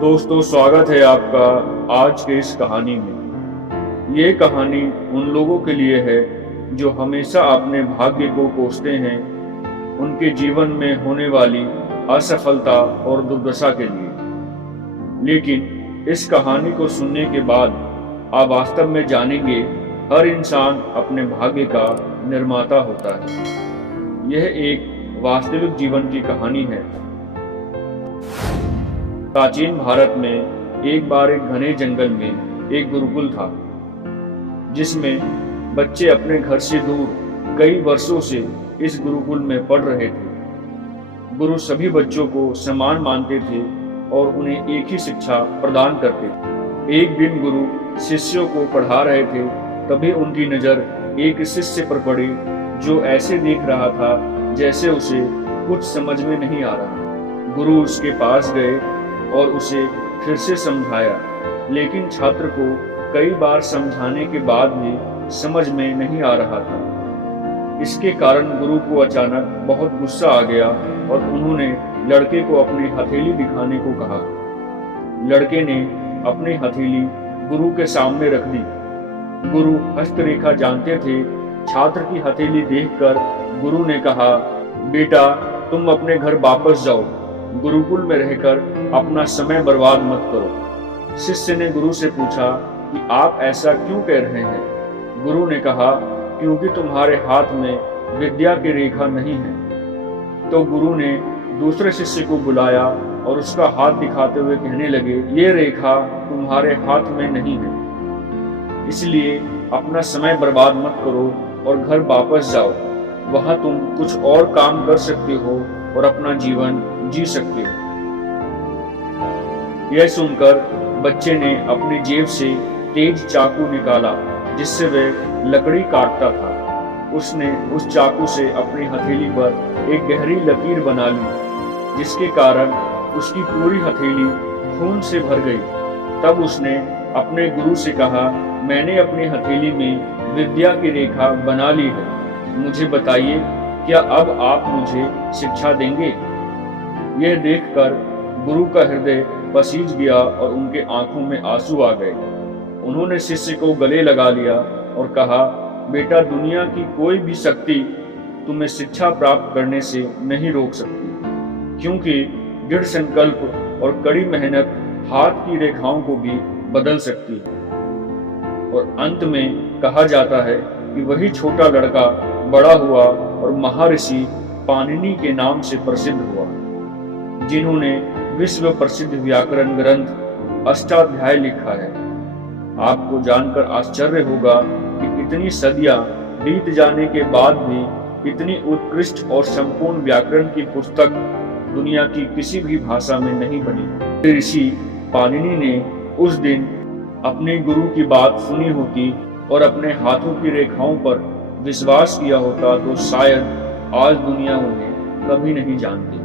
दोस्तों, स्वागत है आपका आज के इस कहानी में। ये कहानी उन लोगों के लिए है जो हमेशा अपने भाग्य को कोसते हैं, उनके जीवन में होने वाली असफलता और दुर्दशा के लिए। लेकिन इस कहानी को सुनने के बाद आप वास्तव में जानेंगे, हर इंसान अपने भाग्य का निर्माता होता है। यह एक वास्तविक जीवन की कहानी है। प्राचीन भारत में एक बार एक घने जंगल में एक गुरुकुल था, जिसमें बच्चे अपने घर से दूर कई वर्षों से इस गुरुकुल में पढ़ रहे थे। गुरु सभी बच्चों को समान मानते थे और उन्हें एक ही शिक्षा प्रदान करते थे। एक दिन गुरु शिष्यों को पढ़ा रहे थे, तभी उनकी नजर एक शिष्य पर पड़ी जो ऐसे देख रहा था जैसे उसे कुछ समझ में नहीं आ रहा। गुरु उसके पास गए और उसे फिर से समझाया, लेकिन छात्र को कई बार समझाने के बाद भी समझ में नहीं आ रहा था। इसके कारण गुरु को अचानक बहुत गुस्सा आ गया और उन्होंने लड़के को अपनी हथेली दिखाने को कहा। लड़के ने अपनी हथेली गुरु के सामने रख दी। गुरु हस्तरेखा जानते थे। छात्र की हथेली देखकर गुरु ने कहा, बेटा, तुम अपने घर वापस जाओ। गुरुकुल में रहकर अपना समय बर्बाद मत करो। शिष्य ने गुरु से पूछा कि आप ऐसा क्यों कह रहे हैं? गुरु ने कहा, क्योंकि तुम्हारे हाथ में विद्या की रेखा नहीं है। तो गुरु ने दूसरे शिष्य को बुलाया और उसका हाथ दिखाते हुए कहने लगे, ये रेखा तुम्हारे हाथ में नहीं है, इसलिए अपना समय बर्बाद मत करो और घर वापस जाओ। वहां तुम कुछ और काम कर सकते हो और अपना जीवन जी सकते हो। यह सुनकर बच्चे ने अपनी जेब से तेज चाकू निकाला, जिससे वह लकड़ी काटता था। उसने उस चाकू से अपनी हथेली पर एक गहरी लकीर बना ली, जिसके कारण उसकी पूरी हथेली खून से भर गई। तब उसने अपने गुरु से कहा, मैंने अपनी हथेली में विद्या की रेखा बना ली है। मुझे बताइए, क्या अब आप मुझे शिक्षा देंगे? यह देखकर गुरु का हृदय पसीज गया और उनके आंखों में आंसू आ गए। उन्होंने शिष्य को गले लगा लिया और कहा, बेटा, दुनिया की कोई भी शक्ति तुम्हें शिक्षा प्राप्त करने से नहीं रोक सकती, क्योंकि दृढ़ संकल्प और कड़ी मेहनत हाथ की रेखाओं को भी बदल सकती है। और अंत में कहा जाता है कि वही छोटा लड़का बड़ा हुआ और महर्षि पाणिनि के नाम से प्रसिद्ध हुआ, जिन्होंने विश्व प्रसिद्ध व्याकरण ग्रंथ अष्टाध्याय लिखा है। आपको जानकर आश्चर्य होगा कि इतनी सदियां बीत जाने के बाद भी इतनी उत्कृष्ट और संपूर्ण व्याकरण की पुस्तक दुनिया की किसी भी भाषा में नहीं बनी। ऋषि पाणिनि ने उस दिन अपने गुरु की बात सुनी होती और अपने हाथों की रेखाओं पर विश्वास किया होता तो शायद आज दुनिया उन्हें कभी नहीं जानती।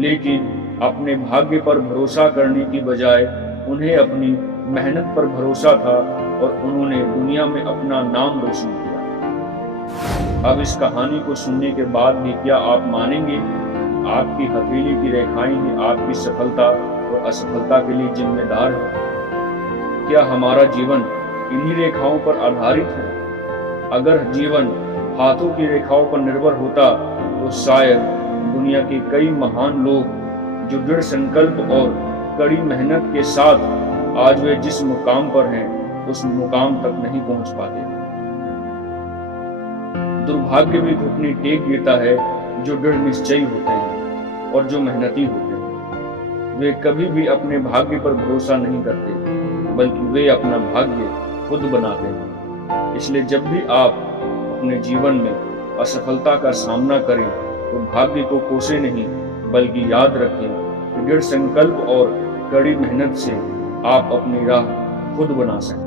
लेकिन अपने भाग्य पर भरोसा करने की बजाय उन्हें अपनी मेहनत पर भरोसा था और उन्होंने दुनिया में अपना नाम रोशन किया। अब इस कहानी को सुनने के बाद भी क्या आप मानेंगे आपकी हथेली की रेखाएं ही आपकी सफलता और असफलता के लिए जिम्मेदार है? क्या हमारा जीवन इन्हीं रेखाओं पर आधारित है? अगर जीवन हाथों की रेखाओं पर निर्भर होता तो शायद दुनिया के कई महान लोग जो दृढ़ संकल्प और कड़ी मेहनत के साथ आज वे जिस मुकाम पर हैं उस मुकाम तक नहीं पहुंच पाते। दुर्भाग्य भी घुटने टेक देता है जो दृढ़ निश्चयी होते हैं और जो मेहनती होते हैं। वे कभी भी अपने भाग्य पर भरोसा नहीं करते, बल्कि वे अपना भाग्य खुद बनाते हैं। इसलिए जब भी आप अपने जीवन में असफलता का सामना करें तो भाग्य को कोसे नहीं, बल्कि याद रखें कि दृढ़ संकल्प और कड़ी मेहनत से आप अपनी राह खुद बना सकते हैं।